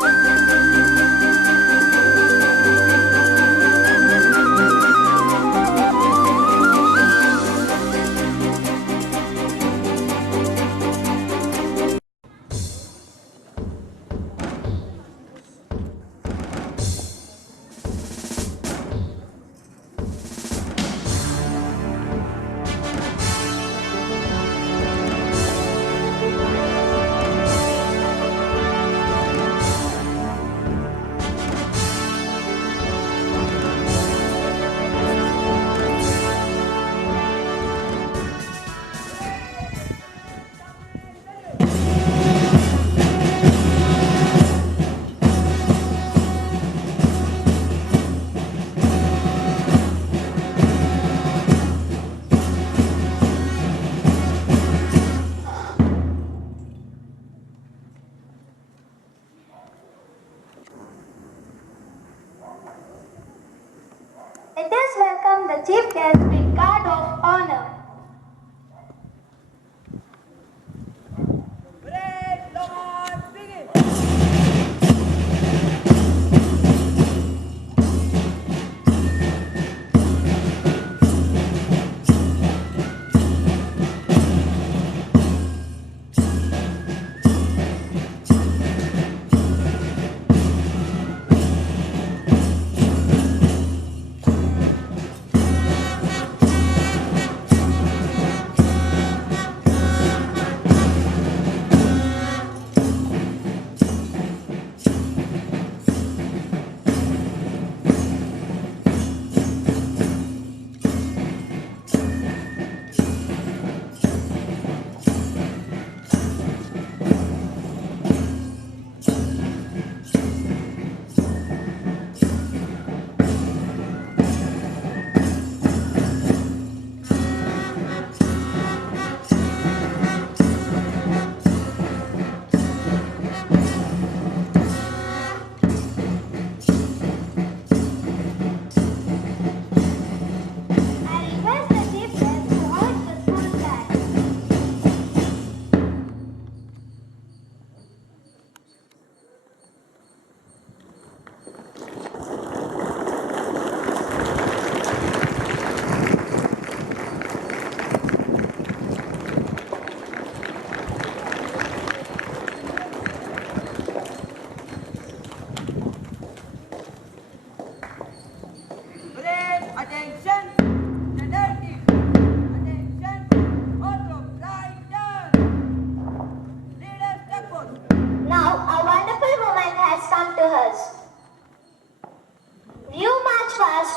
Let us welcome the chief guest with guard of honor.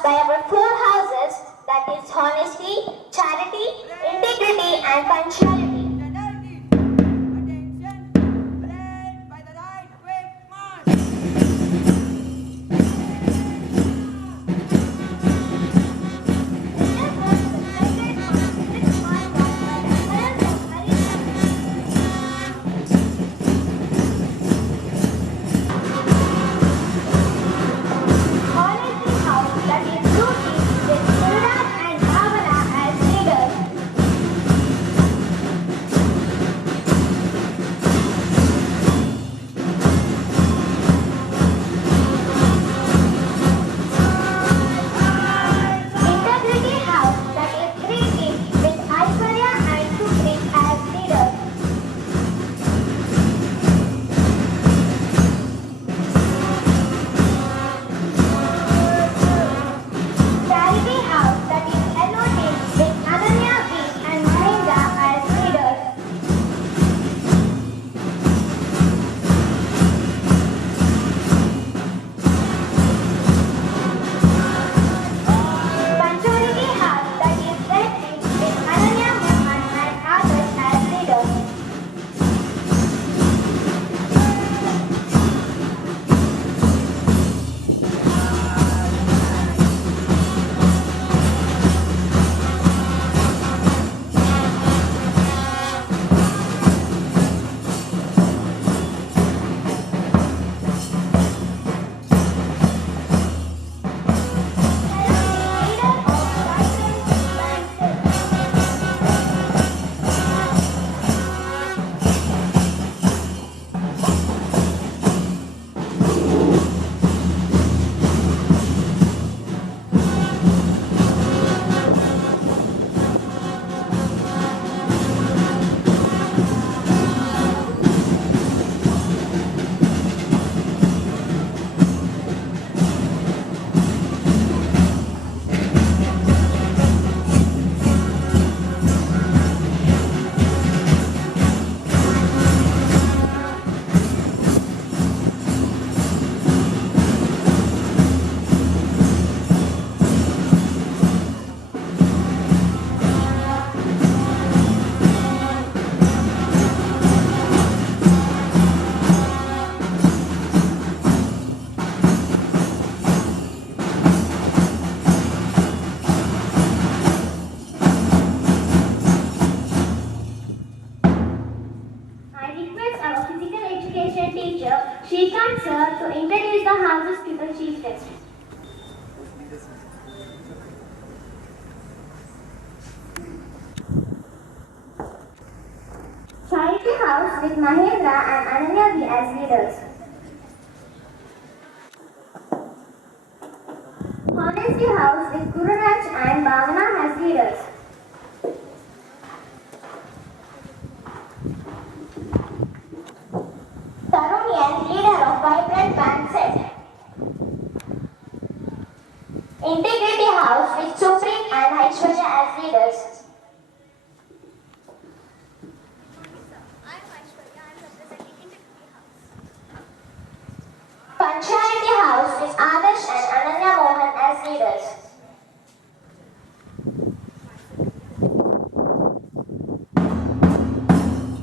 By our four houses, that is honesty, charity, integrity, and punctuality. Honesty house, that is rooted with Bhagavan and Bhagavana as time, sir, to introduce the house's people chief guest. Charity House with Mahendra and Ananya as leaders. Honesty House with Gururaj and Bhavana as leaders. Tarunian, leader of Vibrant Band Set. Integrity House with Supreme and Aishwarya as leaders. Punctuality House with Adarsh and Ananya Mohan as leaders.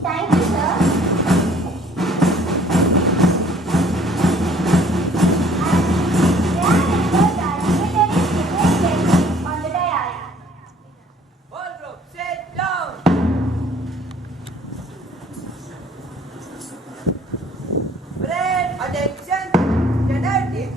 Thank you, sir. On the dais. All group, sit down. Bread, attention, generative.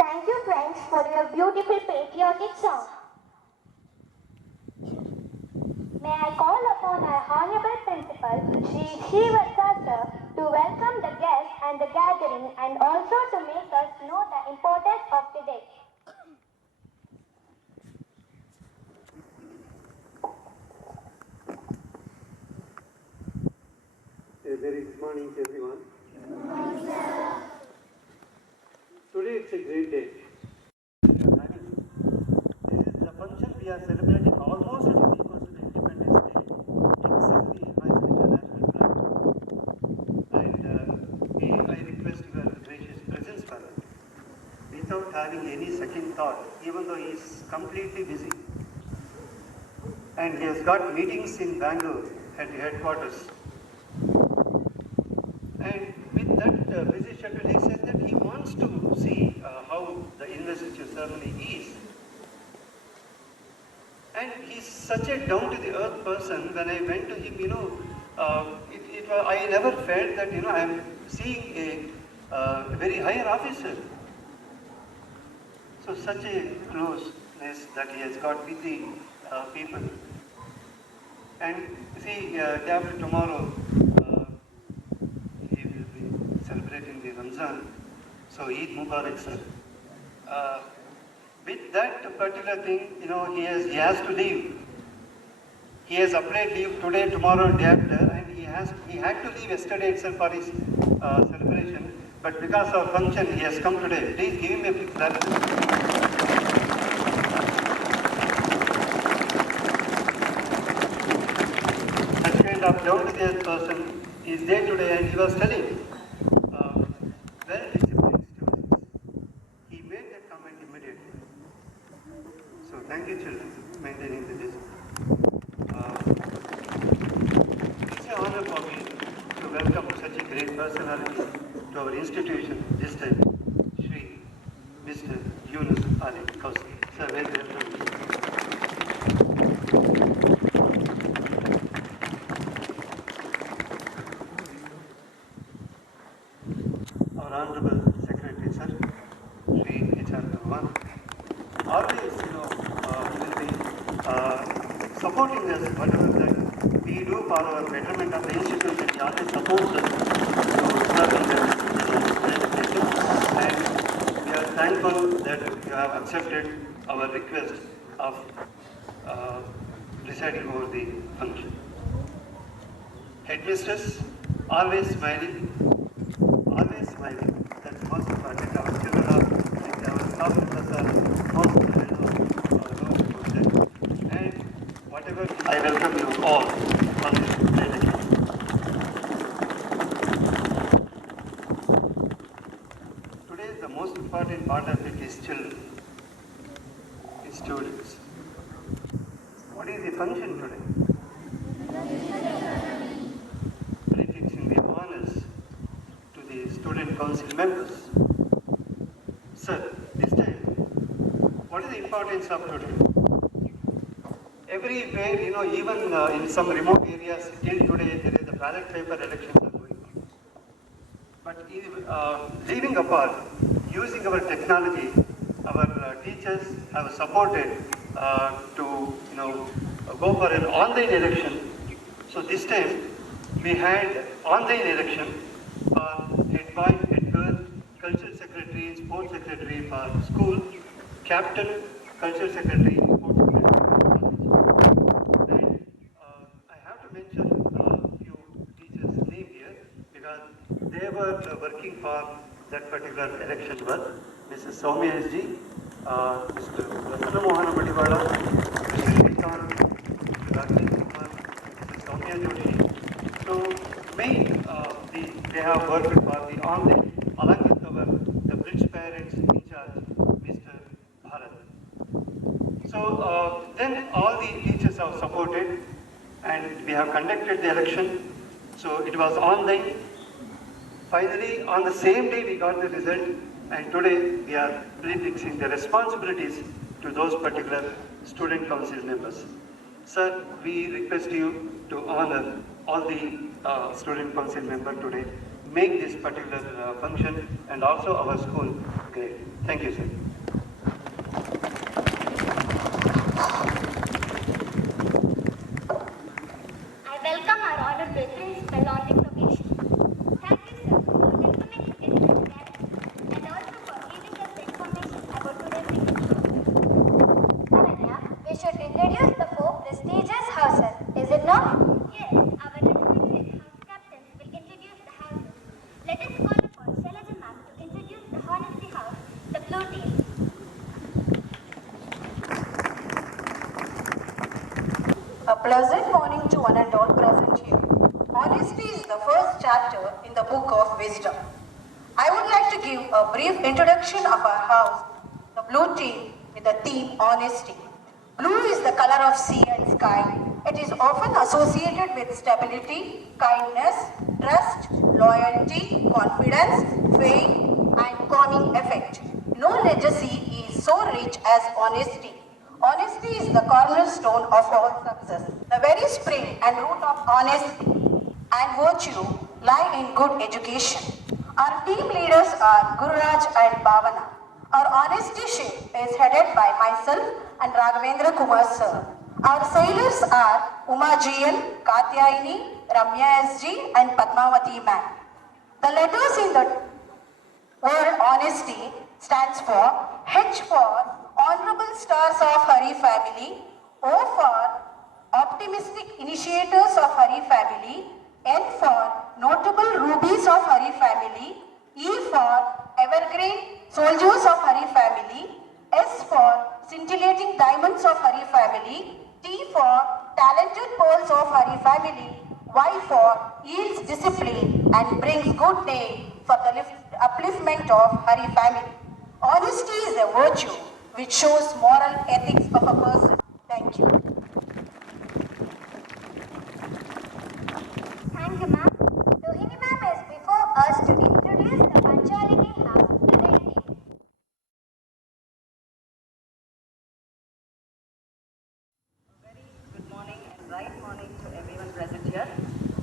Thank you, friends, for your beautiful patriotic song. May I call upon our Honorable Principal, Sri Sreevathsa, to welcome the guests and the gathering and also to make us know the importance of the day. A very good morning to everyone. Today it's a great day. This is the function we are celebrating almost at equal to the Independence Day, except the highest international flag. And I request your gracious presence, Father, without having any second thought, even though he is completely busy. And he has got meetings in Bangalore at the headquarters. And with that busy schedule, he said that he wants to see how the investiture ceremony is. And he's such a down-to-the-earth person. When I went to him, it I never felt that, I am seeing a very higher officer. So such a closeness that he has got with the people. And see, day after tomorrow, he will be celebrating the Ramzan. So Eid Mubarak, sir. With that particular thing, he has to leave. He has applied leave today, tomorrow, and day after, and he had to leave yesterday itself for his celebration. But because of function, he has come today. Please give him a big clap. Such kind of down-to-earth person is there today, and he was telling, well-disciplined students. He made that comment immediately. So thank you, children, for maintaining the discipline. It's an honor for me to welcome such a great personality to our institution this time, Mr. Yunus Ali Kauser. Sir, very welcome. Our Honorable Secretary, sir, Sri Bhagavan, always, will be supporting us, whatever that we do for our betterment of the institution. He always supports us to serve in the education. And we are thankful that you have accepted our request of presiding over the function. Headmistress, always smiling. That's most important. Our children are, like our staff members are most and whatever, I welcome you all on this great occasion. Today, the most important part of it is children, is students. What is the function today? Prefixing the honors to the student council members. Sir, this time, what is the importance of today? Everywhere, even in some remote areas, till today, there is a ballot paper elections are going on. But leaving apart, using our technology, our teachers have supported to, go for an online election. So this time, we had online election for head boy, head girl, cultural secretary, sports secretary for school, captain, cultural secretary, sports secretary for college. And I have to mention a few teachers' name here because they were working for that particular election was Mrs. Soumya S.G., Mr. Prasanna Mohana Badiwala, Mr. Shrikant, Mr. Rakesh Kumar, Mrs. Soumya Joshi. So they have worked for the online, along with the bridge parents in charge, Mr. Bharat. So then all the teachers have supported and we have conducted the election. So it was online. Finally, on the same day we got the result and today we are prefixing the responsibilities to those particular student council members. Sir, we request you to honor all the student council members today, make this particular function and also our school great. Thank you, sir. I welcome our honorable principal on this occasion. Thank you, sir, for welcoming us in this gathering and also for giving us the information about today's meeting. Ananya, we should introduce the four prestigious houses, is it not? Yes, our respected house captains will introduce the houses. Let us call upon Shailaja ma'am to introduce the Honesty House, the Blue Team. A pleasant morning to one and all present here. Honesty is the first chapter in the book of wisdom. I would like to give a brief introduction of our house, the Blue Team, with the theme Honesty. Blue is the color of sea and sky. It is often associated with stability, kindness, trust, loyalty, confidence, faith, and calming effect. No legacy is so rich as honesty. Honesty is the cornerstone of all success. The very spring and root of honesty and virtue lie in good education. Our team leaders are Gururaj and Bhavana. Our honesty ship is headed by myself and Raghavendra Kumar sir. Our sailors are Uma GL, Katyayini, Ramya SG and Padmavati ma'am. The letters in the word honesty stands for H for Honorable Stars of Hari family, O for Optimistic Initiators of Hari family, N for Notable Rubies of Hari family, E for Evergreen Soldiers of Hari family, S for Scintillating Diamonds of Hari family, T for Talented Pearls of Hari family, Y for Yields Discipline and Brings Good Name for the upliftment of Hari family. Honesty is a virtue which shows moral ethics of a person. Thank you. Thank you, ma'am. Rohini ma'am is before us to introduce the Punctuality House student team. Very good morning and bright morning to everyone present here.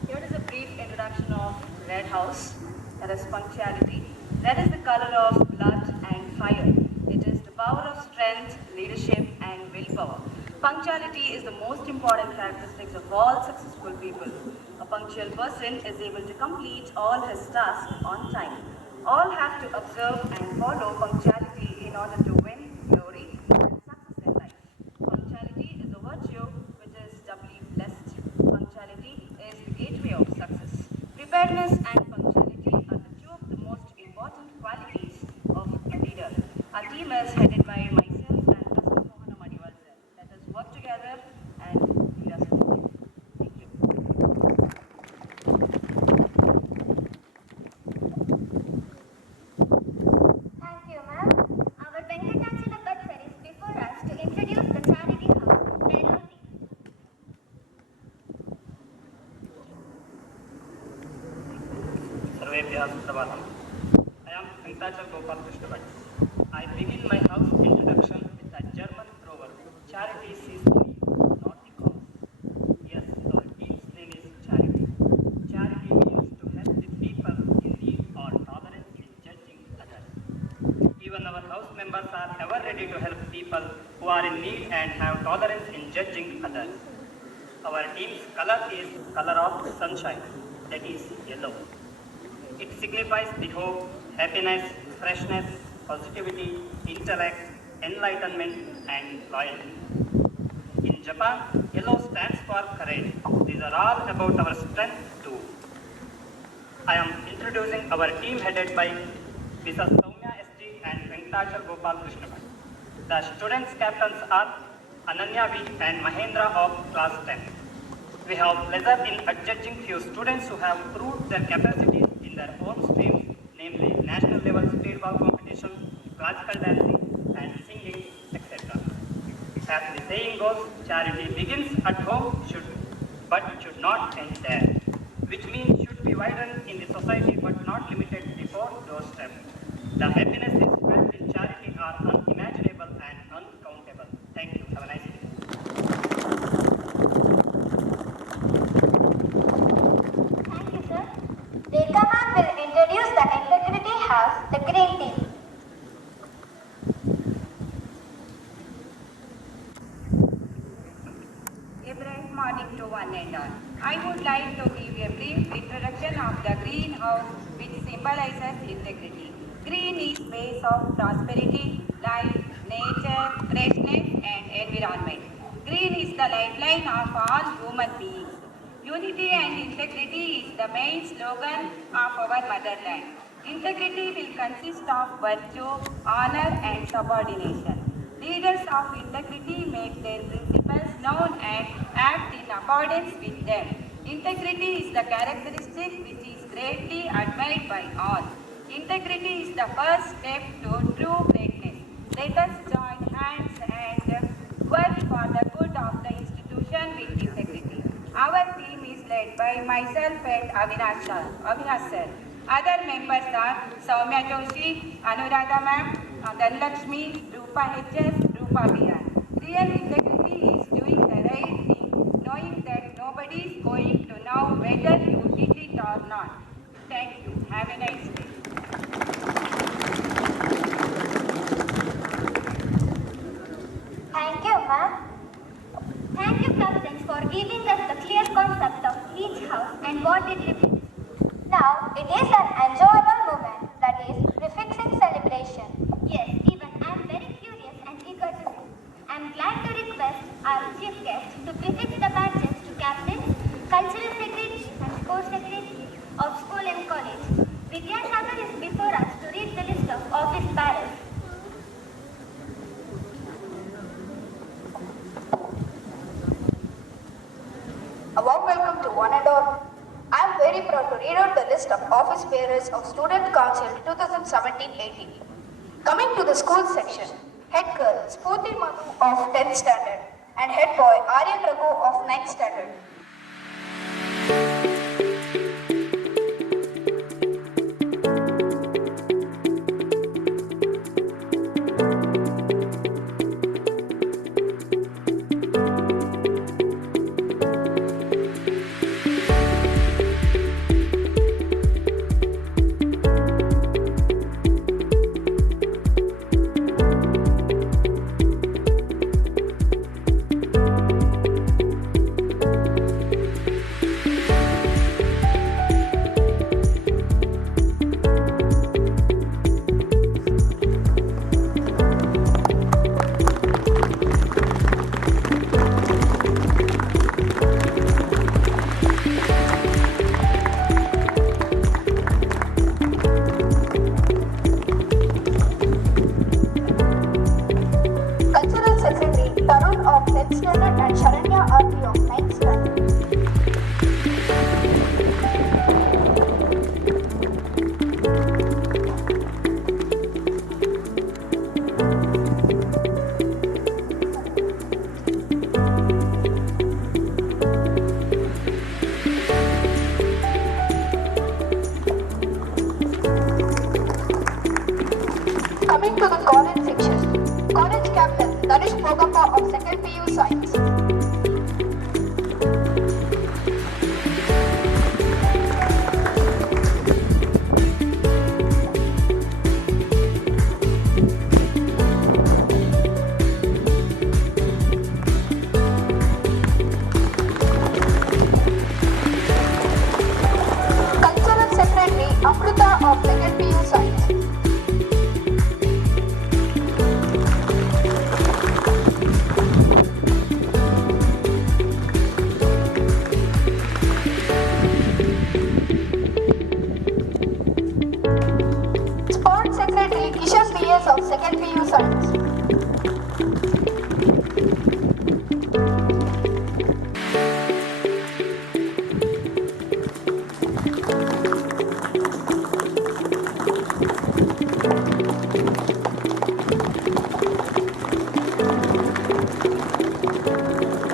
Here is a brief introduction of Red House, that is punctuality. Red is the color of blood and fire. It is the power of strength, leadership and willpower. Punctuality is the most important characteristics of all successful people. A punctual person is able to complete all his tasks on time. All have to observe and follow punctuality in order to win glory and success in life. Punctuality is a virtue which is doubly blessed. Punctuality is the gateway of success. Preparedness and punctuality are the two of the most important qualities of a leader. Our team is headed by myself and Mr. Mohana Madivalsar. Let us work together and lead us forward. Thank you. Thank you, ma'am. Our Venkatachalam sir is before us to introduce the charity house, Belloti. Sarvebhyah Suprabhatam. I am Investiture Gopal Krishna. I begin my house introduction with a German proverb. Charity sees the need, not the cause. Yes, our team's name is Charity. Charity means to help the people in need or tolerance in judging others. Even our house members are ever ready to help people who are in need and have tolerance in judging others. Our team's color is color of sunshine, that is yellow. It signifies the hope, happiness, freshness, positivity, intellect, enlightenment, and loyalty. In Japan, yellow stands for courage. These are all about our strength too. I am introducing our team headed by Mrs. Soumya SG and Venkatachal Gopal Krishna. The students' captains are Ananya V and Mahendra of class 10. We have pleasure in adjudging few students who have proved their capacities in their own streams, namely national level speed ball competition, classical dancing and singing, etc. As the saying goes, charity begins at home but should not end there, which means should be widened in the society but not limited before doorstep. The happiness is felt in charity are unimaginable and uncountable. Thank you. Have a nice day. Thank you, sir. Rekha ma'am will introduce the Integrity House, the green team. A bright morning to one and all. I would like to give a brief introduction of the greenhouse, which symbolizes integrity. Green is base of prosperity, life, nature, freshness and environment. Green is the lifeline of all human beings. Unity and integrity is the main slogan of our motherland. Integrity will consist of virtue, honor and subordination. Leaders of integrity make their principles known and act in accordance with them. Integrity is the characteristic which is greatly admired by all. Integrity is the first step to true greatness. Let us join hands and work for the good of the institution with integrity. Our team is led by myself and Avinash sir. Other members are Soumya Joshi, Anuradha ma'am, Dhanlakshmi, Rupa HS, Rupa Biyan. Real integrity is doing the right thing, knowing that nobody is going to know whether you did it or not. Thank you. Have a nice day. Thank you, ma'am. Thank you, Captains, for giving us the clear concept of each house and what it represents. Now, it is an enjoyable moment, that is, prefixing celebration. Yes, even I am very curious and eager to know. I am glad to request our chief guest to prefix the badges to captains, cultural secretaries, and sports secretaries of school and college. Vidyalaya is before us to read the list of office bearers. A warm welcome to one and all. I am very proud to read out the list of office bearers of Student Council 2017-18. Coming to the school section, head girl Spurti Madhu of 10th standard and head boy Aryan Raghu of 9th standard. of 2nd PU Science. Cultural Secretary Amrita of 2nd PU Science. Sports Secretary Kishan PS of 2nd PU Science.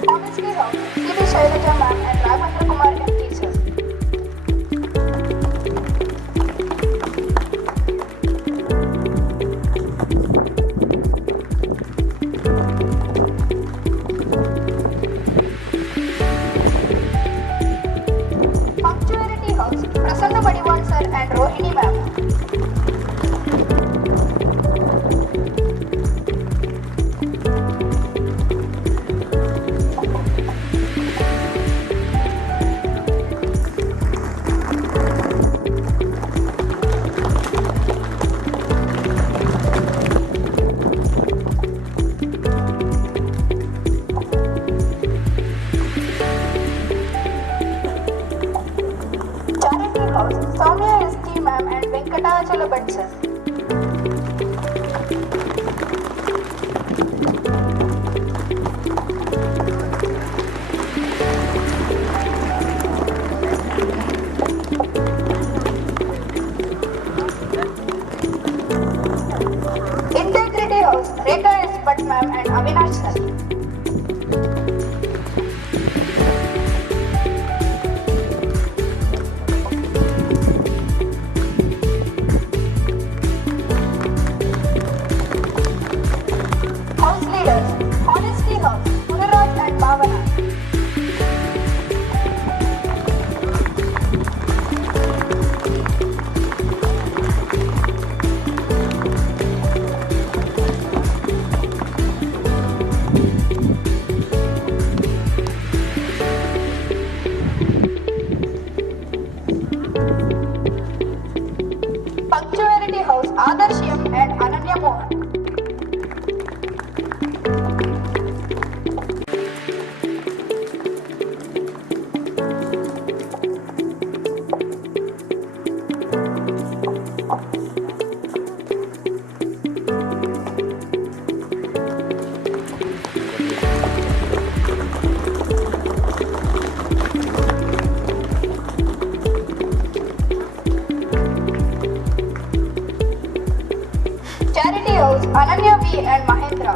Honestly House, Sri Sreevathsa ma'am and Ravindra Kumar MT sir. Punctuality House, Prasanna Padiwan sir and Rohini ma'am. Charity House, Soumya ST ma'am and Venkatachala Bhatt sir. Integrity House, Rekha S. Bhatt ma'am and Avinash sir. Adarsham and Ananya Mohan. Charity House, Ananya V and Mahendra.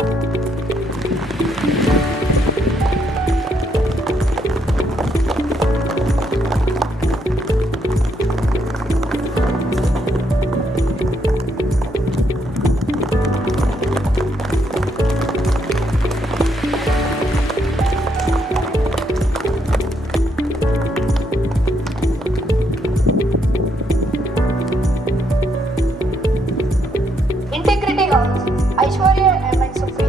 Integrity House, Aishwarya M and Sufi.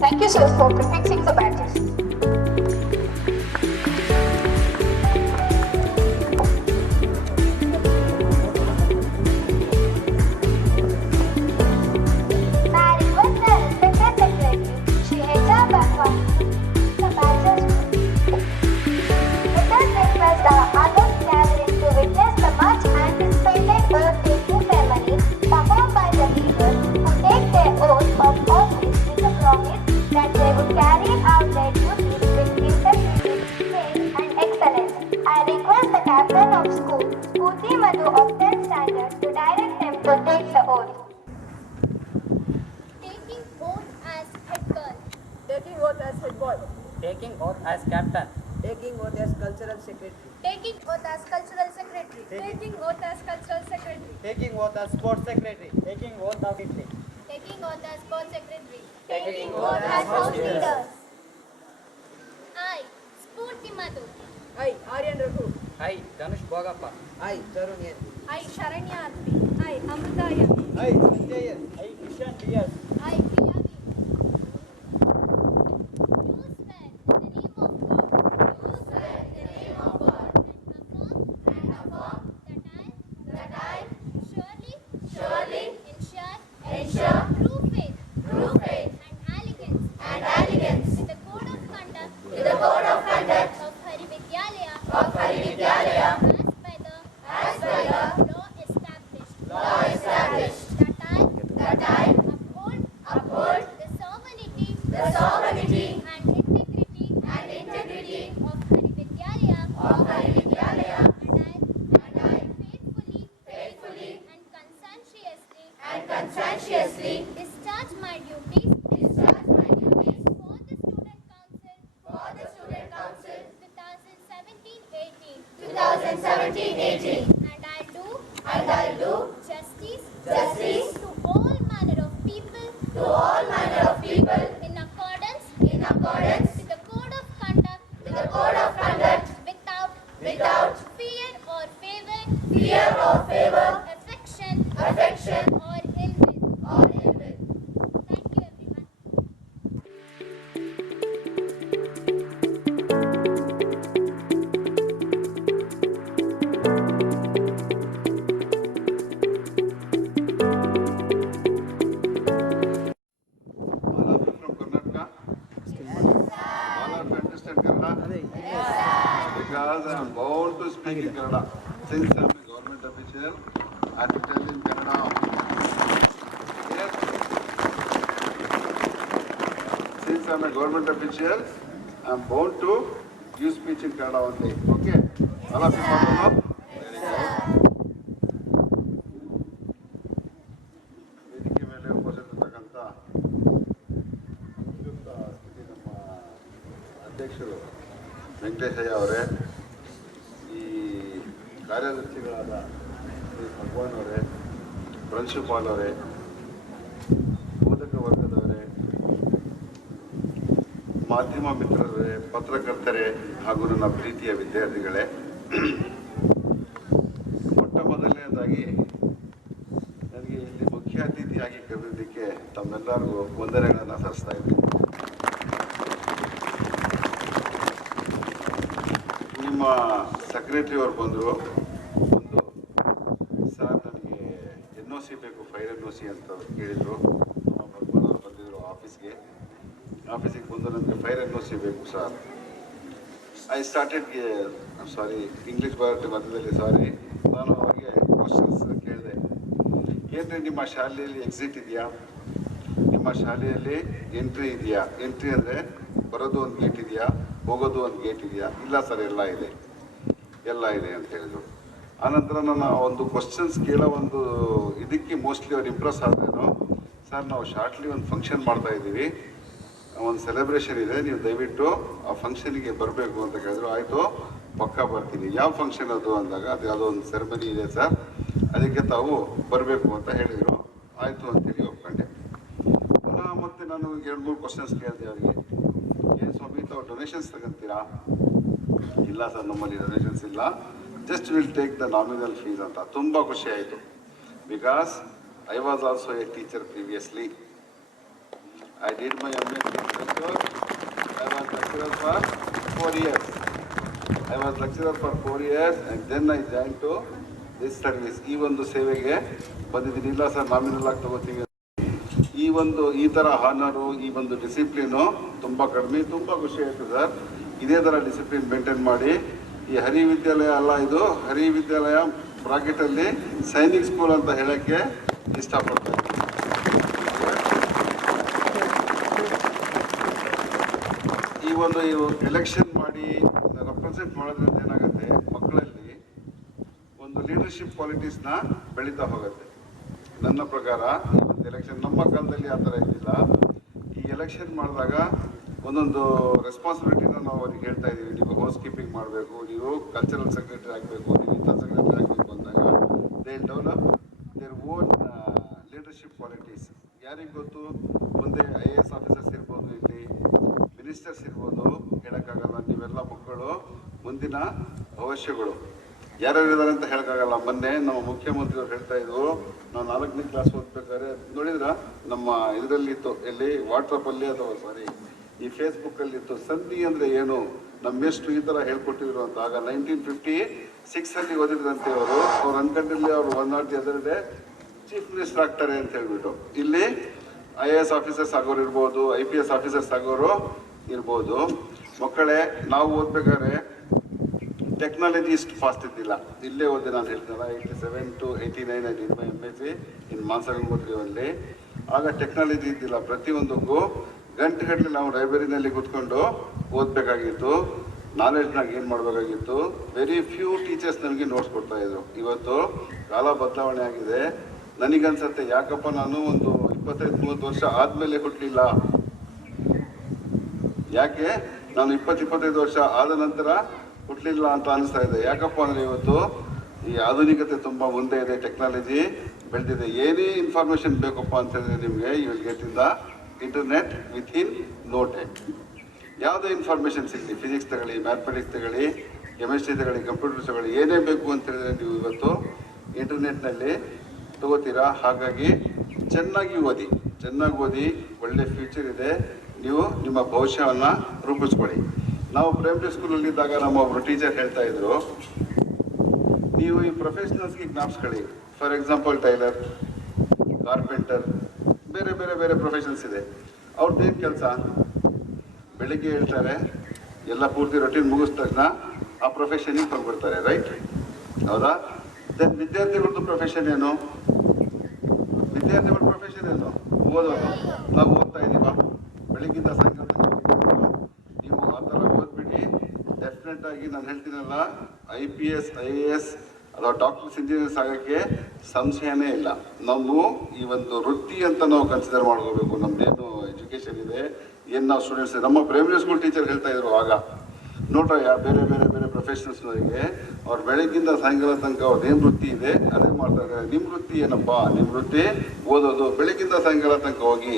Thank you, sir, for prefixing the badges. May I request the respected secretary, Sri Bhagavan, the badges. Let us request our others gathering to witness the much anticipated oath-taking ceremony performed by the leaders who take their oath of office with the promise that they would carry out their duties with integrity, faith, and excellence. I request the captain of school, Puti Madhu of 10th standard, to direct them to take the oath. Taking oath as head girl. Taking oath as head boy. Taking oath as captain. Taking oath as cultural secretary. Taking oath as cultural secretary. Taking oath as cultural secretary. Taking oath as sports secretary. Taking oath of Italy. Taking oath as sports secretary. Taking oath as house leaders. I, Spurti Madhu. I, Aryan Raghu. I, Dhanush Bogappa. I, Tarun N. I, Sharanya Arti. I, Amrita Yami. I, Sanjay. I, Kishan Diaz. I, Priyavi. You swear in the name of God. You swear in the name of God. And affirm that I surely ensure true faith and elegance with the code of conduct of Hari Vidyalaya as by the law established that I uphold the sovereignty and integrity of Hari Vidyalaya and I faithfully and conscientiously discharge my duties for the student council 2017-18 and I'll do justice to all manner of people in accordance with the code of conduct without fear or favor affection or ill will. Thank you, everyone. All of you from Karnataka? All of you understand Kannada? Yes. Because I am bound to speak in Kannada. Since I am a government official, I have to tell in Kannada. Yes. Since I am a government official, I am bound to use speech in Kannada only. Okay? All of you follow now? ವೇದಿಕೆ ಮೇಲೆ ಉಪಸ್ಥಿತರ್ತಕ್ಕಂಥ ಅತ್ಯುತ್ತ ಸ್ಥಿತಿ ನಮ್ಮ ಅಧ್ಯಕ್ಷರು ವೆಂಕಟೇಶಯ್ಯ ಅವರೇ, ಈ ಕಾರ್ಯದರ್ಶಿಗಳಾದ ಶ್ರೀ ಭಗವಾನ್ ಅವರೇ, principal ಅವರೇ, ಬೋಧಕ ವರ್ಗದವರೇ, ಮಾಧ್ಯಮ ಮಿತ್ರರೇ, ಪತ್ರಕರ್ತರೇ ಹಾಗೂ ನನ್ನ ಪ್ರೀತಿಯ ವಿದ್ಯಾರ್ಥಿಗಳೇ, ಮೊಟ್ಟ ಮೊದಲನೇದಾಗಿ ನನಗೆ ಇಲ್ಲಿ ಮುಖ್ಯ ಅತಿಥಿಯಾಗಿ ಕರೆದಿದ್ದಕ್ಕೆ ತಮ್ಮೆಲ್ಲರಿಗೂ ವಂದನೆಗಳನ್ನು ಸಲ್ಲಿಸ್ತಾ ಇದ್ದೀನಿ. ನಿಮ್ಮ ಸೆಕ್ರೆಟರಿ ಅವರು ಬಂದರು, ಸರ್ ನನಗೆ NOC ಬೇಕು, ಫೈರ್ NOC ಅಂತ ಕೇಳಿದರು. ಭಗವಾನ್ ಅವರು ಬಂದಿದ್ದರು ಆಫೀಸಿಗೆ ಬಂದು ನನಗೆ ಫೈರ್ NOC ಬೇಕು ಸರ್. ಐ ಸ್ಟಾರ್ಟೆಡ್ ಇಂಗ್ಲೀಷ್ ಬರುತ್ತೆ ಮಧ್ಯದಲ್ಲಿ, ನಾನು ಅವ್ರಿಗೆ ಕ್ವಶನ್ಸ್ ಕೇಳಿದೆ. ಏನ್ರಿ ನಿಮ್ಮ ಶಾಲೆಯಲ್ಲಿ ಎಕ್ಸಿಟ್ ಇದೆಯಾ, ನಿಮ್ಮ ಶಾಲೆಯಲ್ಲಿ ಎಂಟ್ರಿ ಇದೆಯಾ? ಎಂಟ್ರಿ ಅಂದರೆ ಬರೋದು ಒಂದು ಗೇಟ್ ಇದೆಯಾ, ಹೋಗೋದು ಒಂದು ಗೇಟ್ ಇದೆಯಾ? ಇಲ್ಲ ಸರ್, ಎಲ್ಲ ಇದೆ ಅಂತ ಹೇಳಿದರು. ಆನಂತರ ನಾನು ಒಂದು ಕ್ವಶನ್ಸ್ ಕೇಳೋ ಒಂದು ಇದಕ್ಕೆ ಮೋಸ್ಟ್ಲಿ ಅವ್ರು ಇಂಪ್ರೆಸ್ ಆದ್ರೇನು, ಸರ್ ನಾವು ಶಾರ್ಟ್ಲಿ ಒಂದು ಫಂಕ್ಷನ್ ಮಾಡ್ತಾ ಇದ್ದೀವಿ, ಒಂದು ಸೆಲೆಬ್ರೇಷನ್ ಇದೆ, ನೀವು ದಯವಿಟ್ಟು ಆ ಫಂಕ್ಷನಿಗೆ ಬರಬೇಕು ಅಂತ ಕೇಳಿದ್ರು. ಆಯಿತು, ಪಕ್ಕಾ ಬರ್ತೀನಿ. ಯಾವ ಫಂಕ್ಷನ್ ಅದು ಅಂದಾಗ, ಅದು ಯಾವುದೋ ಒಂದು ಸೆರೆಮನಿ ಇದೆ ಸರ್, ಅದಕ್ಕೆ ತಾವು ಬರಬೇಕು ಅಂತ ಹೇಳಿದರು. ಆಯಿತು ಅಂತೇಳಿ ಒಪ್ಕೊಂಡೆ. ಪುನಃ ಮತ್ತೆ ನಾನು 2-3 ಕ್ವಶನ್ಸ್ ಕೇಳಿದೆ ಅವರಿಗೆ. ಏನು ಸ್ವಾಮಿ, ತಾವು ಡೊನೇಷನ್ಸ್ ತಗೊಂತೀರಾ? ಇಲ್ಲ ಸರ್, ನಮ್ಮಲ್ಲಿ ಡೊನೇಷನ್ಸ್ ಇಲ್ಲ, just will take the nominal fees ಅಂತ. ತುಂಬ ಖುಷಿ ಆಯಿತು. Because I was also A teacher previously. I did my MA in Punctuality. I was lecturer for 4 years. And then I joined to this service. ಈ ಒಂದು ಸೇವೆಗೆ ಬಂದಿದ್ದೀನಿ. ಇಲ್ಲ sir, nominal ಆಗಿ ತಗೋತೀವಿ. ಈ ಥರ ಹಾನರು, ಈ ಒಂದು ಡಿಸಿಪ್ಲಿನು ತುಂಬ ಕಡಿಮೆ. ತುಂಬ ಖುಷಿ ಆಯಿತು ಸರ್. ಇದೇ ಥರ ಡಿಸಿಪ್ಲಿನ್ ಮೇಂಟೈನ್ ಮಾಡಿ. ಈ ಹರಿ ವಿದ್ಯಾಲಯ ಅಲ್ಲ, ಇದು ಹರಿ ವಿದ್ಯಾಲಯ ಬ್ರಾಕೆಟಲ್ಲಿ ಸೈನಿಕ್ ಸ್ಕೂಲ್ ಅಂತ ಹೇಳೋಕ್ಕೆ ಇಷ್ಟಪಡ್ತೀನಿ. ಈ ಎಲೆಕ್ಷನ್ ಮಾಡಿ ರೆಪ್ರೆಸೆಂಟ್ ಮಾಡೋದ್ರಿಂದ ಏನಾಗುತ್ತೆ, ಮಕ್ಕಳಲ್ಲಿ ಒಂದು ಲೀಡರ್ಶಿಪ್ ಕ್ವಾಲಿಟೀಸ್ನ ಬೆಳೀತಾ ಹೋಗುತ್ತೆ. ನನ್ನ ಪ್ರಕಾರ ಈ ಒಂದು ಎಲೆಕ್ಷನ್, ನಮ್ಮ ಕಾಲದಲ್ಲಿ ಆ ಥರ ಇದ್ದಿಲ್ಲ. ಈ ಎಲೆಕ್ಷನ್ ಮಾಡಿದಾಗ ಒಂದೊಂದು ರೆಸ್ಪಾನ್ಸಿಬಿಲಿಟಿನ ನಾವು ಅವ್ರಿಗೆ ಹೇಳ್ತಾ ಇದ್ದೀವಿ. ನೀವು ಹೌಸ್ ಕೀಪಿಂಗ್ ಮಾಡಬೇಕು, ನೀವು ಕಲ್ಚರಲ್ ಸೆಕ್ರೆಟರಿ ಆಗಬೇಕು, ನೀವು ಇಂಥ ಸೆಕ್ರೆಟರಿ ಆಗಬೇಕು ಅಂದಾಗ they develop their own leadership qualities. ಯಾರಿಗೆ ಗೊತ್ತು, ಮುಂದೆ IAS ಆಫೀಸರ್ಸ್ ಇರ್ಬೋದು, ಇಲ್ಲಿ ಮಿನಿಸ್ಟರ್ಸ್ ಇರ್ಬೋದು, ಹೇಳೋಕ್ಕಾಗಲ್ಲ. ನೀವೆಲ್ಲ ಮಕ್ಕಳು ಮುಂದಿನ ಭವಿಷ್ಯಗಳು. ಯಾರ್ಯಾರಿದ್ದಾರೆ ಅಂತ ಹೇಳೋಕ್ಕಾಗಲ್ಲ. ಮೊನ್ನೆ ನಮ್ಮ ಮುಖ್ಯಮಂತ್ರಿಯವರು ಹೇಳ್ತಾ ಇದ್ರು, ನಾವು 4ನೇ ಕ್ಲಾಸ್ ಓದ್ಬೇಕಾದ್ರೆ ನೋಡಿದ್ರ, ನಮ್ಮ ಇದರಲ್ಲಿತ್ತು, ಎಲ್ಲಿ ವಾಟ್ಸಪ್ಪಲ್ಲಿ ಅಥವಾ ಈ ಫೇಸ್ಬುಕ್ಕಲ್ಲಿತ್ತು, ಸಂಧಿ ಅಂದರೆ ಏನು, ನಮ್ಮ ಎಷ್ಟು ಈ ಥರ ಹೇಳ್ಕೊಟ್ಟಿದ್ರು ಅಂತ. ಆಗ 1956 ಓದಿದ್ರಂತೆ ಅವ್ರು ಅನ್ಕಂಡಿರ್ಲಿ, ಅವರು 1 not other day chief minister ಆಗ್ತಾರೆ ಅಂತ ಹೇಳ್ಬಿಟ್ಟು. ಇಲ್ಲಿ IAS ಆಫೀಸರ್ಸ್ ಆಗೋರು ಇರ್ಬೋದು, IPS ಆಫೀಸರ್ಸ್ ಆಗೋರು ಇರ್ಬೋದು. ಮಕ್ಕಳೇ, ನಾವು ಓದ್ಬೇಕಾದ್ರೆ ಟೆಕ್ನಾಲಜಿ ಇಷ್ಟು ಫಾಸ್ಟ್ ಇದ್ದಿಲ್ಲ. ಇಲ್ಲೇ ಓದಿ, ನಾನು ಹೇಳ್ತೀನಲ್ಲ, 87 to 89 I did my MSc in ಮಾನ್ಸಗಂಗೋತ್ರಿ ಅಲ್ಲಿ. ಆಗ ಟೆಕ್ನಾಲಜಿ ಇದ್ದಿಲ್ಲ. ಪ್ರತಿಯೊಂದಕ್ಕೂ ಗಂಟೆಗಟ್ಟಲೆ ನಾವು ಲೈಬ್ರರಿನಲ್ಲಿ ಕೂತ್ಕೊಂಡು ಓದಬೇಕಾಗಿತ್ತು. ನಾಲೆಡ್ಜ್ನಾಗ ಏನು ಮಾಡಬೇಕಾಗಿತ್ತು. ವೆರಿ ಫ್ಯೂ ಟೀಚರ್ಸ್ ನಮಗೆ ನೋಟ್ಸ್ ಕೊಡ್ತಾಯಿದ್ರು. ಇವತ್ತು ಕಾಲ ಬದಲಾವಣೆ ಆಗಿದೆ. ನನಗನ್ಸತ್ತೆ, ಯಾಕಪ್ಪ ನಾನು ಒಂದು 25-30 ವರ್ಷ ಆದಮೇಲೆ ಹುಟ್ಟಲಿಲ್ಲ, ಯಾಕೆ ನಾನು 20-25 ವರ್ಷ ಆದ ನಂತರ ಹುಟ್ಟಲಿಲ್ಲ ಅಂತ ಅನಿಸ್ತಾ ಇದೆ. ಯಾಕಪ್ಪ ಅಂದರೆ ಇವತ್ತು ಈ ಆಧುನಿಕತೆ ತುಂಬ ಮುಂದೆ ಇದೆ, ಟೆಕ್ನಾಲಜಿ ಬೆಳೆದಿದೆ. ಏನೇ ಇನ್ಫಾರ್ಮೇಷನ್ ಬೇಕಪ್ಪ ಅಂತ ಹೇಳಿದ್ರೆ ನಿಮಗೆ you will get in the internet within no time. ಯಾವುದೇ ಇನ್ಫಾರ್ಮೇಷನ್ ಸಿಗಲಿ, ಫಿಸಿಕ್ಸ್ ತಗೊಳ್ಳಿ, ಮ್ಯಾಥಮೆಟಿಕ್ಸ್ ತಗೊಳ್ಳಿ, ಕೆಮಿಸ್ಟ್ರಿ ತಗೊಳ್ಳಿ, ಕಂಪ್ಯೂಟರ್ಸ್ ತಗೊಳ್ಳಿ, ಏನೇ ಬೇಕು ಅಂತ ಹೇಳಿದ್ರೆ ನೀವು ಇವತ್ತು ಇಂಟರ್ನೆಟ್ನಲ್ಲಿ ತಗೋತೀರಾ. ಹಾಗಾಗಿ ಚೆನ್ನಾಗಿ ಓದಿ, ಒಳ್ಳೆ ಫ್ಯೂಚರ್ ಇದೆ. ನೀವು ನಿಮ್ಮ ಭವಿಷ್ಯವನ್ನು ರೂಪಿಸ್ಕೊಳ್ಳಿ. ನಾವು ಪ್ರೈಮರಿ ಸ್ಕೂಲಲ್ಲಿದ್ದಾಗ ನಮ್ಮ ಒಬ್ಬರು ಟೀಚರ್ ಹೇಳ್ತಾ ಇದ್ರು, ನೀವು ಈ ಪ್ರೊಫೆಷನಲ್ಸ್ಗೆ ಜ್ಞಾಪಿಸ್ಕೊಳ್ಳಿ. ಫಾರ್ ಎಕ್ಸಾಂಪಲ್ ಟೈಲರ್, ಕಾರ್ಪೆಂಟರ್, ಬೇರೆ ಪ್ರೊಫೆಷನ್ಸ್ ಇದೆ. ಅವ್ರದ್ದೇನು ಕೆಲಸ, ಬೆಳಿಗ್ಗೆ ಹೇಳ್ತಾರೆ, ಎಲ್ಲ ಪೂರ್ತಿ ರೊಟೀನ್ ಮುಗಿದ ತಕ್ಷಣ ಆ ಪ್ರೊಫೆಷನಿಗೆ ಹೊರಬಿಡ್ತಾರೆ, ರೈಟ್? ಹೌದಾ? ದೆನ್ ವಿದ್ಯಾರ್ಥಿಗಳದ್ದು ಪ್ರೊಫೆಷನ್ ಏನು? ಓದೋದು. ನಾವು ಓದ್ತಾ ಇದ್ದೀವ, ಬೆಳಿಗ್ಗಿಂದ ಸಾಯಂಕಾಲ ನೀವು ಆ ಥರ ಓದ್ಬಿಟ್ಟು ಡೆಫಿನೆಟ್ಟಾಗಿ ನಾನು ಹೇಳ್ತೀನಲ್ಲ, IPS IAS ಅಥವಾ ಡಾಕ್ಟರ್ಸ್, ಇಂಜಿನಿಯರ್ಸ್ ಆಗೋಕ್ಕೆ ಸಂಶಯನೇ ಇಲ್ಲ. ನಾವು ಈ ಒಂದು ವೃತ್ತಿ ಅಂತ ನಾವು ಕನ್ಸಿಡರ್ ಮಾಡ್ಕೋಬೇಕು. ನಮ್ಮದೇನು ಎಜುಕೇಷನ್ ಇದೆ, ಏನು ನಾವು ಸ್ಟೂಡೆಂಟ್ಸ್, ನಮ್ಮ ಪ್ರೈಮರಿ ಸ್ಕೂಲ್ ಟೀಚರ್ ಹೇಳ್ತಾ ಇದ್ರು ಆಗ, ನೋಡ್ರ ಬೇರೆ ಪ್ರೊಫೆಷನಲ್ಸ್ನವರಿಗೆ ಅವ್ರು ಬೆಳಗ್ಗಿಂದ ಸಾಯಂಕಾಲ ತನಕ ಅವ್ರದ್ದು ಏನು ವೃತ್ತಿ ಇದೆ ಅದೇ ಮಾಡ್ತಾ ಇದ್ದಾರೆ. ನಿಮ್ಮ ವೃತ್ತಿ ಏನಪ್ಪ? ನಿಮ್ಮ ವೃತ್ತಿ ಓದೋದು. ಬೆಳಗ್ಗಿಂದ ಸಾಯಂಕಾಲ ತನಕ ಹೋಗಿ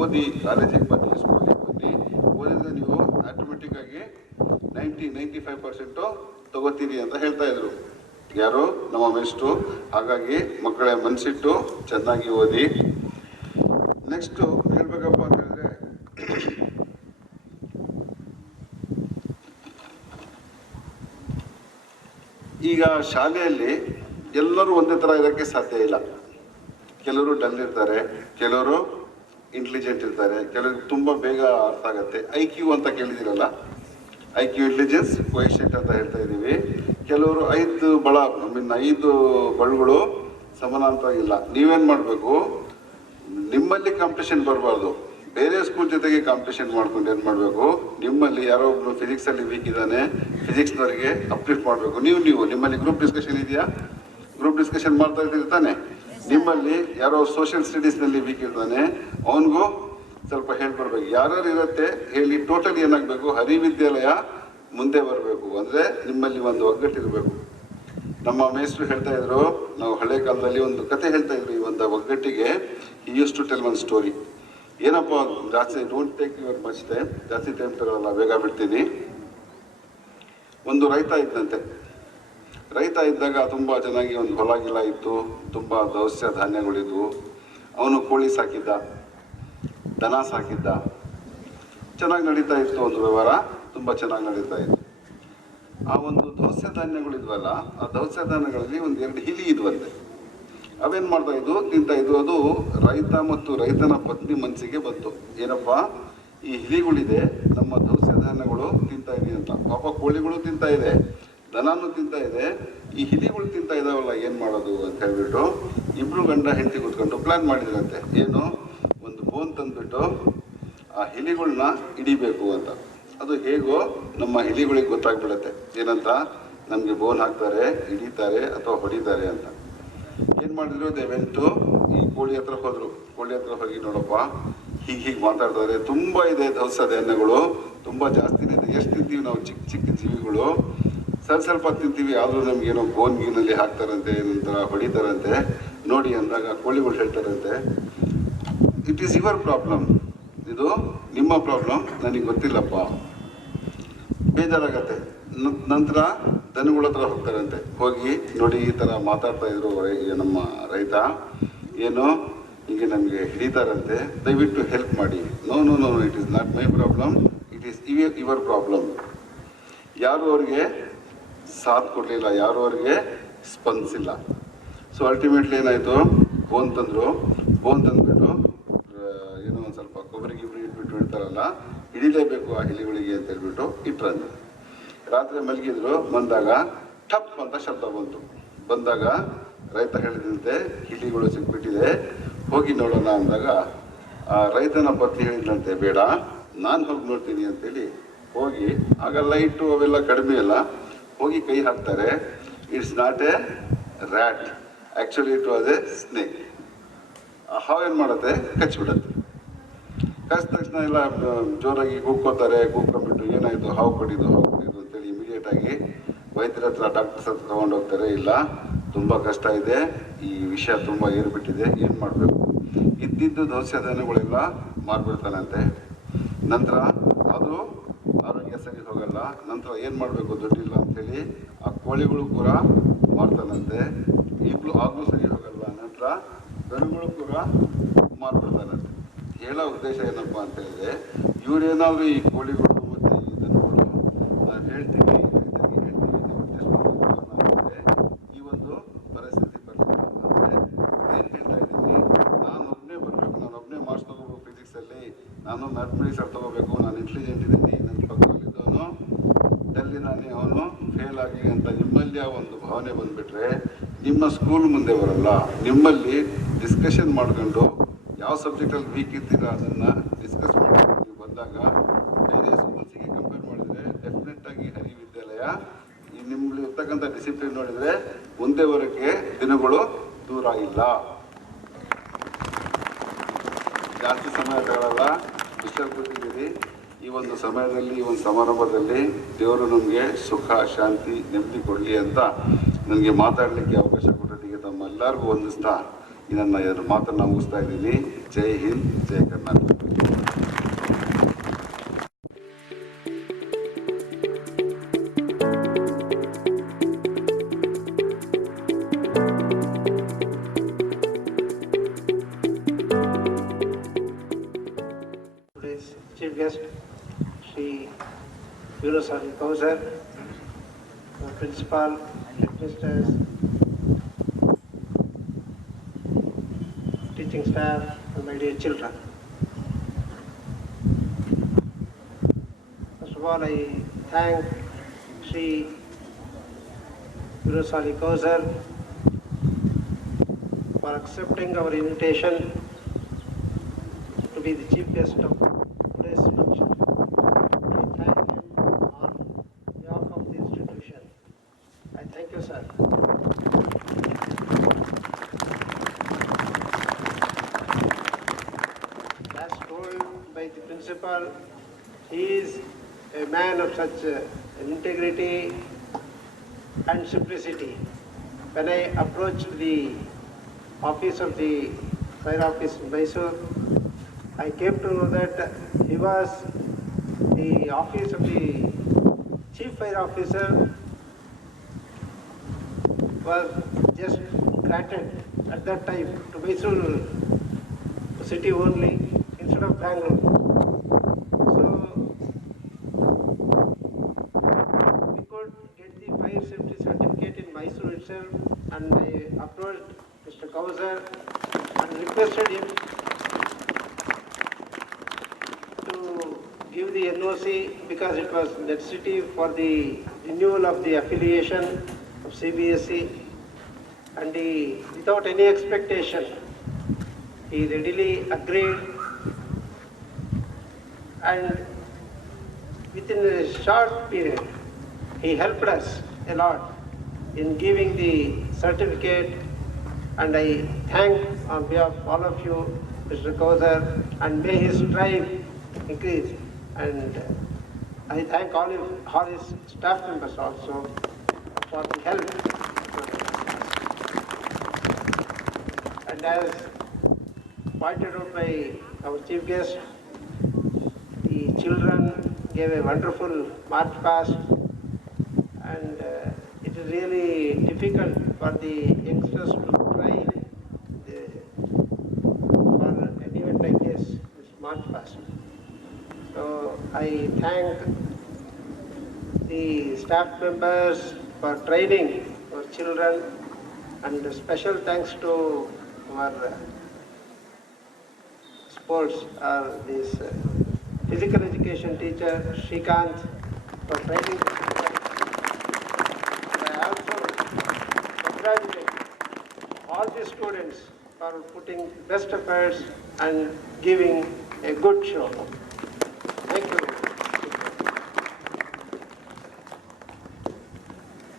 ಓದಿ, ಕಾಲೇಜಿಗೆ ಬನ್ನಿ, ಸ್ಕೂಲಿಗೆ ಬನ್ನಿ. ಓದಿದ್ರೆ ನೀವು 95% ತಗೋತೀರಿ ಅಂತ ಹೇಳ್ತಾ ಇದ್ರು ಯಾರು ನಮ್ಮ ಮೇಷ್ಟ್ರು. ಹಾಗಾಗಿ ಮಕ್ಕಳೇ ಮನಸ್ಸಿಟ್ಟು ಚೆನ್ನಾಗಿ ಓದಿ. ನೆಕ್ಸ್ಟು ಹೇಳ್ಬೇಕಪ್ಪ ಅಂತ ಹೇಳಿದ್ರೆ, ಈಗ ಶಾಲೆಯಲ್ಲಿ ಎಲ್ಲರೂ ಒಂದೇ ಥರ ಇರೋಕ್ಕೆ ಸಾಧ್ಯ ಇಲ್ಲ. ಕೆಲವರು ಡಲ್ ಇರ್ತಾರೆ, ಕೆಲವರು ಇಂಟೆಲಿಜೆಂಟ್ ಇರ್ತಾರೆ, ಕೆಲವರು ತುಂಬ ಬೇಗ ಅರ್ಥ ಆಗುತ್ತೆ. IQ ಅಂತ ಕೇಳಿದಿರಲ್ಲ, IQ ಇಂಟೆಲಿಜೆನ್ಸ್ ಕೋಎಫಿಷಿಯಂಟ್ ಅಂತ ಹೇಳ್ತಾ ಇದ್ದೀವಿ. ಕೆಲವರು 5 ಬಳುಗಳು ಸಮಾನಾಂತರವಾಗಿಲ್ಲ. ನೀವೇನು ಮಾಡಬೇಕು, ನಿಮ್ಮಲ್ಲಿ ಕಾಂಪಿಟೇಷನ್ ಬರಬಾರ್ದು, ಬೇರೆ ಸ್ಕೂಲ್ ಜೊತೆಗೆ ಕಾಂಪಿಟೇಷನ್ ಮಾಡ್ಕೊಂಡು ಏನು ಮಾಡಬೇಕು, ನಿಮ್ಮಲ್ಲಿ ಯಾರೋ ಒಬ್ಬರು ಫಿಸಿಕ್ಸಲ್ಲಿ ವೀಕ್ ಇದ್ದಾನೆ, ಫಿಸಿಕ್ಸ್ನವರಿಗೆ ಅಪ್ಲಿಫ್ಟ್ ಮಾಡಬೇಕು. ನೀವು ನಿಮ್ಮಲ್ಲಿ ಗ್ರೂಪ್ ಡಿಸ್ಕಷನ್ ಇದೆಯಾ? ಗ್ರೂಪ್ ಡಿಸ್ಕಷನ್ ಮಾಡ್ತಾ ಇದ್ದೀರಿ ತಾನೆ? ನಿಮ್ಮಲ್ಲಿ ಯಾರೋ ಸೋಷಿಯಲ್ ಸ್ಟಡೀಸ್ನಲ್ಲಿ ವೀಕ್ ಇರ್ತಾನೆ, ಅವನಿಗೂ ಸ್ವಲ್ಪ ಹೇಳ್ಬರ್ಬೇಕು. ಯಾರ್ಯಾರು ಇರುತ್ತೆ ಹೇಳಿ, ಟೋಟಲ್ ಏನಾಗಬೇಕು, ವಿದ್ಯಾಲಯ ಮುಂದೆ ಬರಬೇಕು. ಅಂದರೆ ನಿಮ್ಮಲ್ಲಿ ಒಂದು ಒಗ್ಗಟ್ಟಿರಬೇಕು. ನಮ್ಮ ಮೇಷ್ಟ್ರು ಹೇಳ್ತಾ ಇದ್ರು, ನಾವು ಹಳೆ ಕಾಲದಲ್ಲಿ ಒಂದು ಕತೆ ಹೇಳ್ತಾ ಇದ್ರು. ಈ ಒಂದು ಒಗ್ಗಟ್ಟಿಗೆ use to tell one story. ಏನಪ್ಪ, ಜಾಸ್ತಿ don't take your much time, ಜಾಸ್ತಿ ಟೈಮ್ ತಗೊಳ್ಳಲ್ಲ, ಬೇಗ ಬಿಡ್ತೀನಿ. ಒಂದು ರೈತ ಇದ್ದಂತೆ. ರೈತ ಇದ್ದಾಗ ತುಂಬ ಚೆನ್ನಾಗಿ ಒಂದು ಹೊಲ ಗಿಲ ಇತ್ತು, ತುಂಬ ದವಸ ಧಾನ್ಯಗಳಿದ್ವು. ಅವನು ಕೋಳಿ ಸಾಕಿದ್ದ, ದನ ಸಾಕಿದ್ದ, ಚೆನ್ನಾಗಿ ನಡೀತಾ ಇತ್ತು. ಒಂದು ವ್ಯವಹಾರ ತುಂಬ ಚೆನ್ನಾಗಿ ನಡೀತಾ ಇತ್ತು. ಆ ಒಂದು ದವಸ ಧಾನ್ಯಗಳಿದ್ವಲ್ಲ, ಆ ದವಸ ಧಾನ್ಯಗಳಲ್ಲಿ 1-2 ಹಿಲಿ ಇದ್ವಂತೆ. ಅವೇನು ಮಾಡ್ತಾ ಇದ್ವು, ತಿಂತಾ ಇದ್ವು. ಅದು ರೈತ ಮತ್ತು ರೈತನ ಪತ್ನಿ ಮನಸ್ಸಿಗೆ ಬಂತು, ಏನಪ್ಪ ಈ ಹಿಲಿಗಳಿದೆ, ನಮ್ಮ ದವಸ ಧಾನ್ಯಗಳು ತಿಂತಾ ಇದೆ ಅಂತ. ಪಾಪ ಕೋಳಿಗಳು ತಿಂತಾ ಇದೆ, ದನನೂ ತಿಂತಾ ಇದೆ, ಈ ಹಿಲಿಗಳು ತಿಂತಾ ಇದಾವಲ್ಲ, ಏನು ಮಾಡೋದು ಅಂತ ಹೇಳ್ಬಿಟ್ಟು ಇಬ್ಬರು ಗಂಡ ಹೆಂಡತಿ ಕೂತ್ಕೊಂಡು ಪ್ಲ್ಯಾನ್ ಮಾಡಿದ್ರಂತೆ. ಏನು, ಒಂದು ಬೋನ್ ತಂದುಬಿಟ್ಟು ಆ ಹಿಲಿಗಳನ್ನ ಹಿಡಿಬೇಕು ಅಂತ. ಅದು ಹೇಗೋ ನಮ್ಮ ಹಿಲಿಗಳಿಗೆ ಗೊತ್ತಾಗ್ಬಿಡುತ್ತೆ ಏನಂತ, ನಮಗೆ ಬೋನ್ ಹಾಕ್ತಾರೆ, ಹಿಡಿತಾರೆ ಅಥವಾ ಹೊಡಿತಾರೆ ಅಂತ. ಏನು ಮಾಡಿದ್ರು, ದಯವಿಟ್ಟು ಈ ಕೋಳಿ ಹತ್ರ ಹೋದರು. ಕೋಳಿ ಹತ್ರ ಹೋಗಿ, ನೋಡಪ್ಪ ಹೀಗೆ ಮಾತಾಡ್ತಾರೆ, ತುಂಬ ಇದೆ ದವಸ ಧಾನ್ಯಗಳು, ತುಂಬ ಜಾಸ್ತಿನೇ ಇದೆ. ಎಷ್ಟು ತಿಂತೀವಿ ನಾವು, ಚಿಕ್ಕ ಚಿಕ್ಕ ಜೀವಿಗಳು, ಸ್ವಲ್ಪ ತಿಂತೀವಿ, ಆದರೂ ನಮಗೇನೋ ಬೋನ್ ಗೀನಲ್ಲಿ ಹಾಕ್ತಾರಂತೆ, ಏನಂತರ ಹೊಡಿತಾರಂತೆ ನೋಡಿ ಅಂದಾಗ ಕೋಳಿಗಳು ಹೇಳ್ತಾರಂತೆ, ಇಟ್ ಈಸ್ ಯುವರ್ ಪ್ರಾಬ್ಲಮ್, ಇದು ನಿಮ್ಮ ಪ್ರಾಬ್ಲಮ್, ನನಗೆ ಗೊತ್ತಿಲ್ಲಪ್ಪ. ಬೇಜಾರಾಗತ್ತೆ. ನಂತರ ದನಗಳ ಹತ್ರ ಹೋಗ್ತಾರಂತೆ. ಹೋಗಿ ನೋಡಿ, ಈ ಥರ ಮಾತಾಡ್ತಾ ಇದ್ರು ನಮ್ಮ ರೈತ, ಏನು ಹೀಗೆ ನಮಗೆ ಹಿಡಿತಾರಂತೆ, ದಯವಿಟ್ಟು ಹೆಲ್ಪ್ ಮಾಡಿ. No no no it is not my problem, it is your problem. ಯಾರು ಅವ್ರಿಗೆ ಸಾಥ್ ಕೊಡಲಿಲ್ಲ, ಯಾರು ಅವ್ರಿಗೆ ಸ್ಪಂದಿಸಿಲ್ಲ. ಸೊ ಅಲ್ಟಿಮೇಟ್ಲಿ ಏನಾಯಿತು, ಬೋನ್ ತಂದರು. ಬೋನ್ ತಂದುಬಿಟ್ಟು ಏನೋ ಒಂದು ಸ್ವಲ್ಪ ಕೊಬ್ಬರಿ ಗಿಬ್ಬರಿ ಇಟ್ಬಿಟ್ಟು ಇಡ್ತಾರಲ್ಲ, ಹಿಡಿಲೇಬೇಕು ಆ ಹಿಲಿಗಳಿಗೆ ಅಂತ ಹೇಳ್ಬಿಟ್ಟು ಇಟ್ರಂತೆ. ರಾತ್ರಿ ಮಲಗಿದ್ರು. ಬಂದಾಗ ಟಪ್ ಅಂತ ಶಬ್ದ ಬಂತು. ಬಂದಾಗ ರೈತ ಹೇಳಿದಂತೆ, ಹಿಲಿಗಳು ಸಿಕ್ಬಿಟ್ಟಿದೆ, ಹೋಗಿ ನೋಡೋಣ ಅಂದಾಗ ಆ ರೈತನ ಪತ್ನಿ ಹೇಳಿದಂತೆ, ಬೇಡ ನಾನು ಹೋಗಿ ನೋಡ್ತೀನಿ ಅಂತೇಳಿ ಹೋಗಿ, ಆಗ ಲೈಟು ಅವೆಲ್ಲ ಕಡಿಮೆ ಅಲ್ಲ, ಹೋಗಿ ಕೈ ಹಾಕ್ತಾರೆ. It's not A rat, actually it was A snake. ಆ ಹಾವು ಏನು ಮಾಡುತ್ತೆ, ಕಚ್ಚಿಬಿಡುತ್ತೆ. ಕಚ್ಚಿದ ತಕ್ಷಣ ಎಲ್ಲ ಜೋರಾಗಿ ಕೂಗ್ಕೋತಾರೆ. ಕೂಗ್ಕೊಂಡ್ಬಿಟ್ಟು ಏನಾಯಿತು, ಹಾವು ಕಡಿದು ಅಂತೇಳಿ ಇಮಿಡಿಯೇಟಾಗಿ ವೈದ್ಯರ ಹತ್ರ, ಡಾಕ್ಟರ್ಸ್ ಹತ್ರ ತೊಗೊಂಡೋಗ್ತಾರೆ. ಇಲ್ಲ, ತುಂಬ ಕಷ್ಟ ಇದೆ, ಈ ವಿಷಯ ತುಂಬ ಏರ್ಬಿಟ್ಟಿದೆ, ಏನು ಮಾಡಬೇಕು. ಇದ್ದಿದ್ದು ದವಸ ಧಾನ್ಯಗಳೆಲ್ಲ ಮಾರ್ಬಿಡ್ತಾನಂತೆ. ನಂತರ ಅದು ಆರೋಗ್ಯ ಸರಿ ಹೋಗಲ್ಲ. ನಂತರ ಏನು ಮಾಡಬೇಕು, ದುಡ್ಡಿಲ್ಲ ಅಂಥೇಳಿ ಆ ಕೋಳಿಗಳು ಕೂಡ ಮಾರ್ತಾನಂತೆ. ಆಗಲೂ ಸರಿ ಹೋಗಲ್ಲ. ನಂತರ ದನಗಳು ಕೂಡ ಮಾರ್ಬಿಡ್ತಾನಂತೆ. ಹೇಳೋ ಉದ್ದೇಶ ಏನಪ್ಪ ಅಂತ ಹೇಳಿದ್ರೆ, ಇವರೇನಾದರೂ ಈ ಕೋಳಿಗಳು ಮತ್ತು ಈ ದನಗಳು ನಾವು ಹೇಳ್ತೀವಿ, ರೈತರಿಗೆ ಹೇಳ್ತೀವಿ, ನೀವು ಅಡ್ಜಸ್ಟ್ ಮಾಡಬೇಕು ಅಂದರೆ ಈ ಒಂದು ಪರಿಸ್ಥಿತಿ ಬರಲಿಲ್ಲ. ಅಂದರೆ ಏನು ಹೇಳ್ತಾ ಇದ್ದೀನಿ, ನಾನು ಒಬ್ಬನೇ ಬರಬೇಕು, ನಾನು ಒಬ್ಬನೇ ಮಾರ್ಕ್ಸ್ ತೊಗೋಬೇಕು ಫಿಸಿಕ್ಸಲ್ಲಿ, ನಾನು ಮ್ಯಾಥಮೆಟಿಕ್ಸ್ ಅಲ್ಲಿ ತೊಗೋಬೇಕು, ನಾನು ಇಂಟೆಲಿಜೆಂಟ್ ಇದ್ದೀನಿ, ನನ್ನ ಪಕ್ಕದಲ್ಲಿದ್ದವನು ಡಲ್ಲಿದ್ದಾನೆ, ಅವನು ಫೇಲ್ ಆಗಲಿ ಅಂತ ನಿಮ್ಮಲ್ಲಿ ಆ ಒಂದು ಭಾವನೆ ಬಂದುಬಿಟ್ರೆ ನಿಮ್ಮ ಸ್ಕೂಲ್ ಮುಂದೆ ಬರಲ್ಲ. ನಿಮ್ಮಲ್ಲಿ ಡಿಸ್ಕಷನ್ ಮಾಡ್ಕೊಂಡು ಯಾವ ಸಬ್ಜೆಕ್ಟಲ್ಲಿ ವೀಕ್ ಇರ್ತೀರ ಅದನ್ನು ಡಿಸ್ಕಸ್ ಮಾಡ್ಕೊಂಡು ನೀವು ಬಂದಾಗ ಬೇರೆ ಸ್ಕೂಲ್ಸಿಗೆ ಕಂಪೇರ್ ಮಾಡಿದರೆ ಡೆಫಿನೆಟ್ಟಾಗಿ ವಿದ್ಯಾಲಯ ನಿಮ್ಮಲ್ಲಿ ಇರ್ತಕ್ಕಂಥ ಡಿಸಿಪ್ಲಿನ್ ನೋಡಿದರೆ ಮುಂದೆ ಬರೋಕ್ಕೆ ದಿನಗಳು ದೂರ ಇಲ್ಲ. ಜಾಸ್ತಿ ಸಮಯ ತಗೊಳ್ಳಲ್ಲ, ಇಷ್ಟಲ್ಲಿ ಕೂತಿದ್ದೀರಿ. ಈ ಒಂದು ಸಮಯದಲ್ಲಿ, ಈ ಒಂದು ಸಮಾರಂಭದಲ್ಲಿ ದೇವರು ನಮಗೆ ಸುಖ, ಶಾಂತಿ, ನೆಮ್ಮದಿ ಕೊಡಲಿ ಅಂತ ನನಗೆ ಮಾತಾಡಲಿಕ್ಕೆ ಅವಕಾಶ ಕೊಟ್ಟೊಟ್ಟಿಗೆ ತಮ್ಮೆಲ್ಲರಿಗೂ ವಂದಿಸ್ತಾ ನನ್ನ ಮಾತನ್ನು ಮುಗಿಸ್ತಾ ಇದ್ದೀನಿ. ಜೈ ಹಿಂದ್, ಜೈ Karnataka. chief guest, Sri Yunus Ali Kauser, our principal, headmisters, teaching staff, and my dear children. First of all, I thank Sri Yunus Ali Kauser for accepting our invitation to be the chief guest of today's function. I thank him on behalf of the institution. I thank you, sir. As told by the principal, he is a man of such integrity and simplicity. When I approached the office of the fire office in Mysuru, I came to know that he was the office of the chief fire officer was just granted at that time to Mysuru city only instead of Bangalore. So we could get the fire safety certificate in Mysuru itself, and I approached Mr. Kauser and requested him to give the NOC because it was necessity for the renewal of the affiliation of CBSE, and he, without any expectation, he readily agreed, and within a short period, he helped us a lot in giving the certificate, and I thank on behalf of all of you, Mr. Kauser, and may his strive increase. And I thank all his staff members also for the help. And as pointed out by our chief guest, the children gave a wonderful march past, and it is really difficult for the youngsters to try for an event like this march past. So I thank the staff members for training our children, and special thanks to our sports or this physical education teacher Shrikant for training the children. I also congratulate all the students for putting best efforts and giving a good show. Thank you.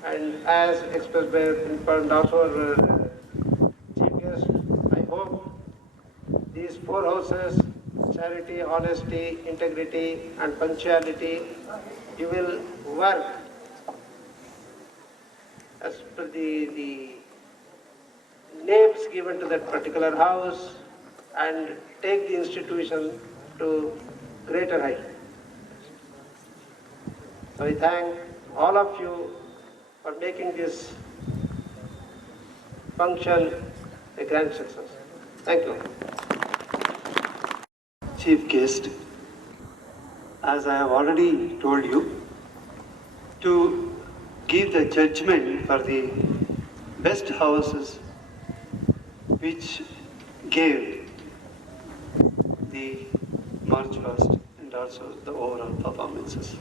And as expressed by principal and also our chief guest, I hope these four houses, charity, honesty, integrity, and punctuality, you will work as per the names given to that particular house and take the institution to greater height. So I thank all of you for making this function a grand success. Thank you. Chief guest, as I have already told you, to give the judgment for the best houses which gave the March past and also the overall performances.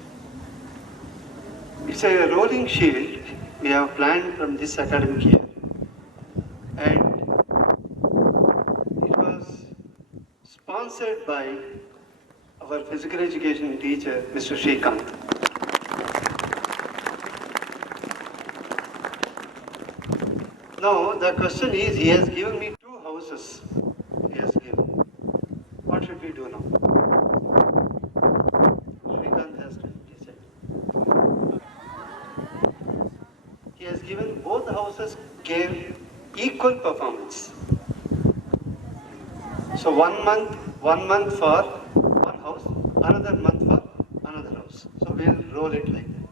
It's a rolling shield we have planned from this academic year, and it was sponsored by our physical education teacher, Mr. Shrikant. Now the question is, he has given me 2 houses. He has given. What should we do now? Shrikant has to decide. He has given both houses gave equal performance. So 1 month for one house, another month for another house. So we'll roll it like that.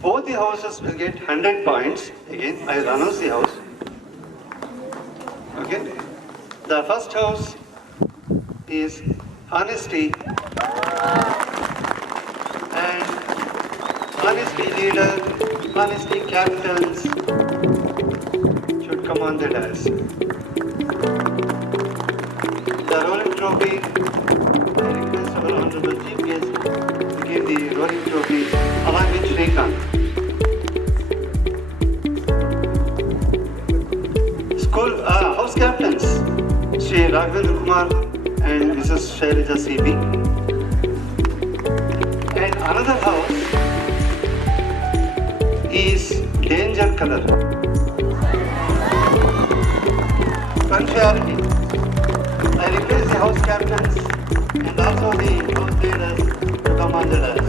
Both the houses will get 100 points. Again, I will announce the house. Okay? The first house is honesty, and honesty leader, honesty captains should command the dais. The rolling trophy, I request our honorable chief guest to give the rolling trophy along with Shrikant. School house captains, Sri Raghavendra Kumar and Mrs. Shailaja CB. And another house is danger color. Punctuality. I request the house captains and also the house leaders to come on the dais.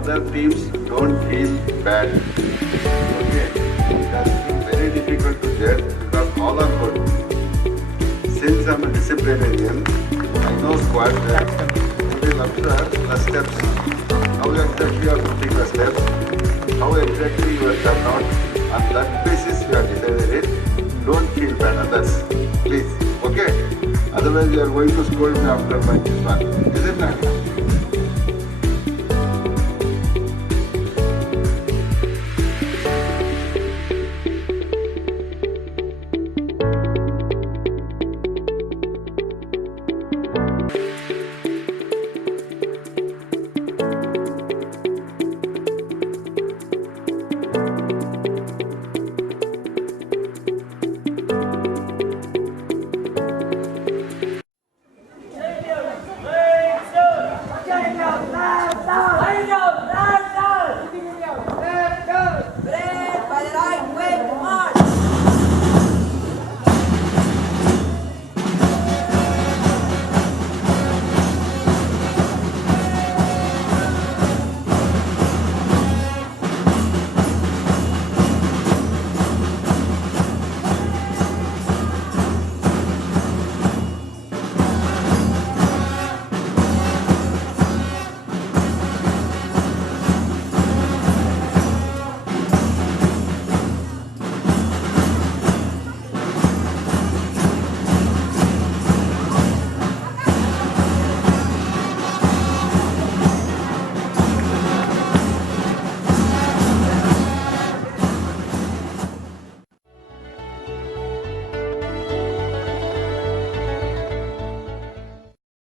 Other teams don't feel bad. Okay, that's very difficult to judge because all are good. Since I'm a disciplinarian, I know squad that we will observe the steps. How exactly you are putting the steps, how exactly you have turned out. On that basis you have decided it. Don't feel bad others, please. Okay? Otherwise you are going to scold me after my this one. Is it not?